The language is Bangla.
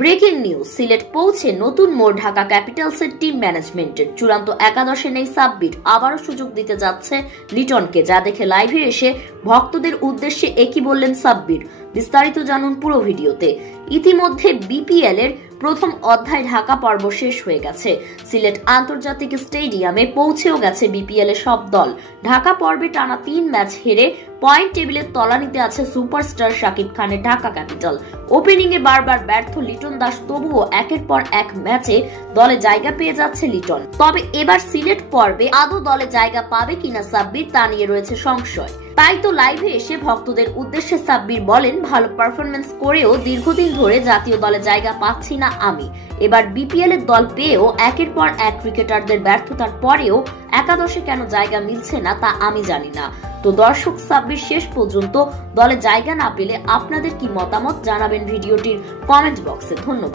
ব্রেকিং নিউজ, সিলেট পৌঁছে নতুন মোড় ঢাকা ক্যাপিটালসের টিম ম্যানেজমেন্টের। চূড়ান্ত একাদশে নেই সাব্বির, আবারও সুযোগ দিতে যাচ্ছে লিটনকে, যা দেখে লাইভে এসে ভক্তদের উদ্দেশ্যে একই বললেন সাব্বির। বিস্তারিত জানুন পুরো ভিডিওতে। ইতিমধ্যে বিপিএল এর প্রথম অধ্যায় ঢাকা পর্ব শেষ হয়ে গেছে। সিলেট আন্তর্জাতিক স্টেডিয়ামে পৌঁছেও গেছে বিপিএল এর সব দল। ঢাকা পর্বে টানা 3 ম্যাচ হেরে পয়েন্ট টেবিলের তলানিতে আছে সুপারস্টার শাকিব খানের ঢাকা ক্যাপিটাল। ওপেনিং এ বারবার ব্যর্থ লিটন দাস তবুও একের পর এক ম্যাচে দলে জায়গা পেয়ে যাচ্ছে লিটন। তবে এবার সিলেট পর্বে আদৌ দলে জায়গা পাবে কিনা সাব্বির, তা নিয়ে রয়েছে সংশয়। তাই তো লাইভে এসে ভক্তদের উদ্দেশ্যে সাব্বির বলেন, ভালো পারফরমেন্স করেও দীর্ঘদিন ধরে জাতীয় দলে জায়গা পাচ্ছি না আমি। এবার বিপিএল এর দল পেয়েও একের পর এক ক্রিকেটারদের ব্যর্থতার পরেও একাদশে কেন জায়গা মিলছে না তা আমি জানি না। তো দর্শক, সাব্বির শেষ পর্যন্ত দলে জায়গা না পেলে আপনাদের কি মতামত জানাবেন ভিডিওটির কমেন্ট বক্সে। ধন্যবাদ।